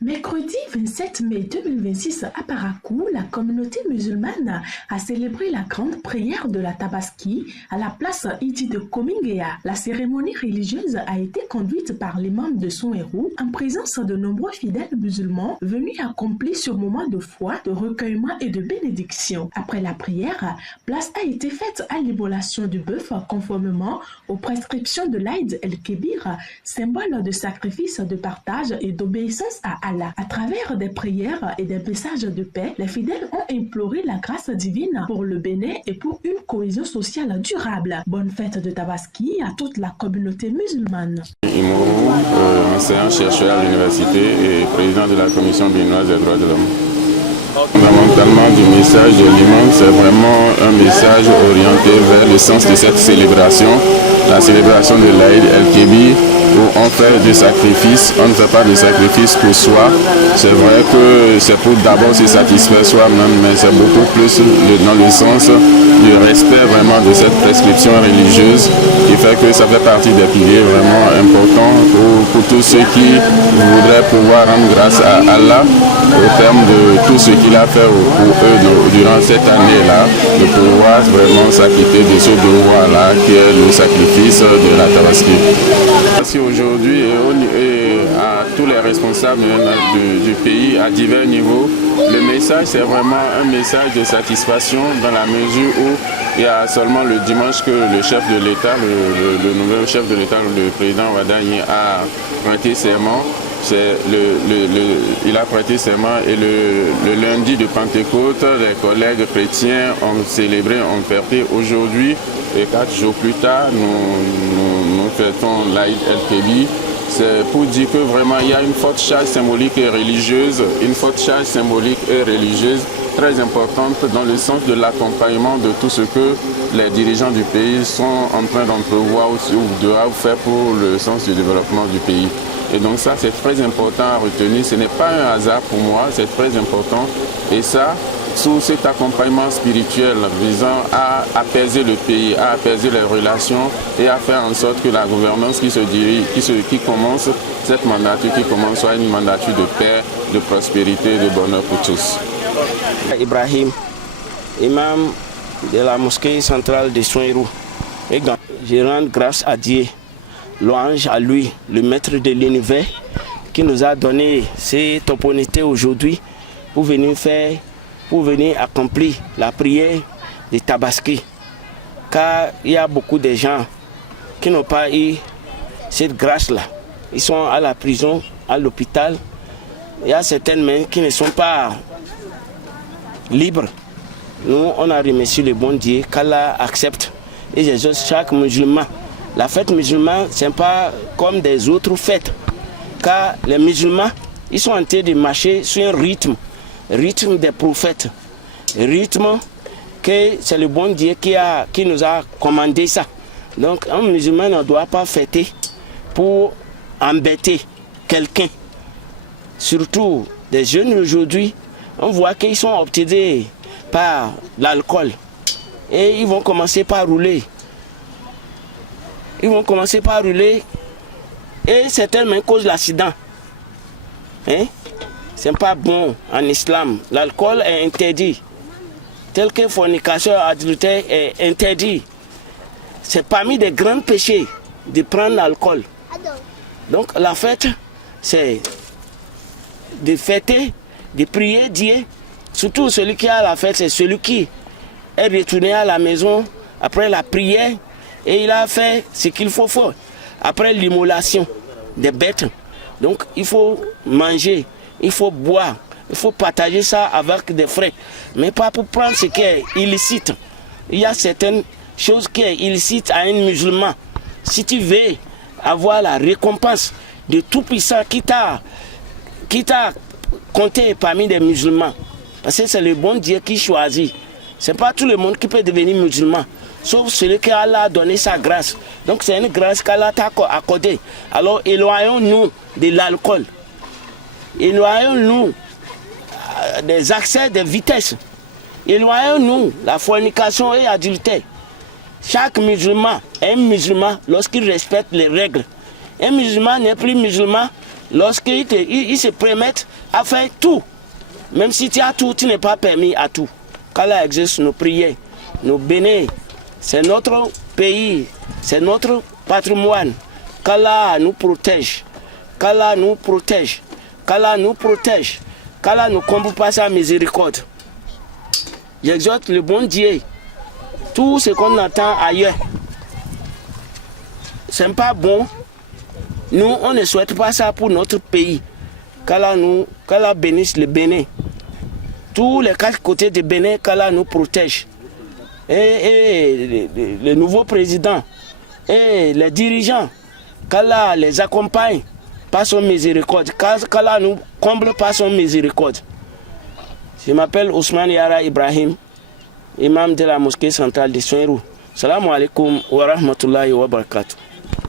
Mercredi 27 mai 2026 à Parakou, la communauté musulmane a célébré la grande prière de la Tabaski à la place Idi de Komingea. La cérémonie religieuse a été conduite par l'imam de Sonérou en présence de nombreux fidèles musulmans venus accomplir ce moment de foi, de recueillement et de bénédiction. Après la prière, place a été faite à l'immolation du bœuf conformément aux prescriptions de l'Aïd el-Kébir, symbole de sacrifice, de partage et d'obéissance à Allah. À travers des prières et des messages de paix, les fidèles ont imploré la grâce divine pour le Bénin et pour une cohésion sociale durable. Bonne fête de Tabaski à toute la communauté musulmane. Imourou, enseignant-chercheur à l'université et président de la commission béninoise des droits de l'homme. Fondamentalement du message de l'imam, c'est vraiment un message orienté vers le sens de cette célébration, la célébration de l'Aïd el-Kébir, où on fait des sacrifices, on ne fait pas de sacrifices pour soi. C'est vrai que c'est pour d'abord se satisfaire soi-même, mais c'est beaucoup plus dans le sens du respect vraiment de cette prescription religieuse qui fait que ça fait partie des piliers vraiment importants pour tous ceux qui voudraient pouvoir rendre grâce à Allah au terme de tout ce qu'il a fait pour eux durant cette année-là, de pouvoir vraiment s'acquitter de ce devoir-là qui est le sacrifice de la Tabaski. Merci aujourd'hui et à tous les responsables du pays à divers niveaux. Le message, c'est vraiment un message de satisfaction dans la mesure où il y a seulement le dimanche que le chef de l'État, le nouvel chef de l'État, le président Wadani, a prêté serment. Il a prêté serment et le lundi de Pentecôte, les collègues chrétiens ont célébré, ont fêté aujourd'hui. Et 4 jours plus tard, nous fêtons l'Aïd el-Kébir. C'est pour dire que vraiment il y a une forte charge symbolique et religieuse, très importante dans le sens de l'accompagnement de tout ce que les dirigeants du pays sont en train d'entrevoir ou doivent faire pour le sens du développement du pays. Et donc ça, c'est très important à retenir. Ce n'est pas un hasard pour moi, c'est très important. Et ça, sous cet accompagnement spirituel visant à apaiser le pays, à apaiser les relations et à faire en sorte que la gouvernance qui commence, cette mandature qui commence, soit une mandature de paix, de prospérité, de bonheur pour tous. Ibrahim, imam de la mosquée centrale de Sonérou. Je rends grâce à Dieu, louange à lui, le maître de l'univers, qui nous a donné cette opportunité aujourd'hui pour venir accomplir la prière de Tabaski. Car il y a beaucoup de gens qui n'ont pas eu cette grâce-là. Ils sont à la prison, à l'hôpital. Il y a certaines mains qui ne sont pas libres. Nous, on a remercié le bon Dieu qu'Allah accepte et j'exhorte chaque musulman. La fête musulmane, ce n'est pas comme des autres fêtes. Car les musulmans, ils sont en train de marcher sur un rythme des prophètes. Rythme que c'est le bon Dieu qui nous a commandé ça. Donc un musulman ne doit pas fêter pour embêter quelqu'un. Surtout des jeunes aujourd'hui, on voit qu'ils sont obsédés par l'alcool. Et ils vont commencer par rouler. Et certainement causent l'accident. Hein? Ce n'est pas bon en islam. L'alcool est interdit. Tel que fornication, adultère est interdit. C'est parmi les grands péchés de prendre l'alcool. Donc la fête, c'est de fêter, de prier Dieu. Surtout celui qui a la fête, c'est celui qui est retourné à la maison après la prière et il a fait ce qu'il faut faire. Après l'immolation des bêtes. Donc il faut manger, il faut boire, il faut partager ça avec des frères. Mais pas pour prendre ce qui est illicite. Il y a certaines choses qui sont illicites à un musulman. Si tu veux avoir la récompense de Tout-Puissant qui t'a compté parmi les musulmans, parce que c'est le bon Dieu qui choisit. Ce n'est pas tout le monde qui peut devenir musulman, sauf celui qui Allah a donné sa grâce. Donc c'est une grâce qu'Allah t'a accordée. Alors éloignons-nous de l'alcool. Éloignons-nous des accès de vitesse. Éloignons-nous la fornication et l'adultère. Chaque musulman est un musulman lorsqu'il respecte les règles. Un musulman n'est plus musulman lorsqu'il se permet à faire tout. Même si tu as tout, tu n'es pas permis à tout. Qu'Allah exauce nos prières, nos bénis. C'est notre pays, c'est notre patrimoine. Qu'Allah nous protège. Qu'Allah nous protège. Qu'Allah nous protège. Qu'Allah nous comble par sa miséricorde. J'exhorte le bon Dieu. Tout ce qu'on entend ailleurs, ce n'est pas bon. Nous, on ne souhaite pas ça pour notre pays. Qu'Allah bénisse le Bénin. Tous les 4 côtés du Bénin, qu'Allah nous protège. Et le nouveau président et les dirigeants, qu'Allah les accompagne par son miséricorde. Qu'Allah nous comble par son miséricorde. Je m'appelle Ousmane Yara Ibrahim, imam de la mosquée centrale de Soinrou. Salam alaikum wa rahmatullahi wa barakatuh.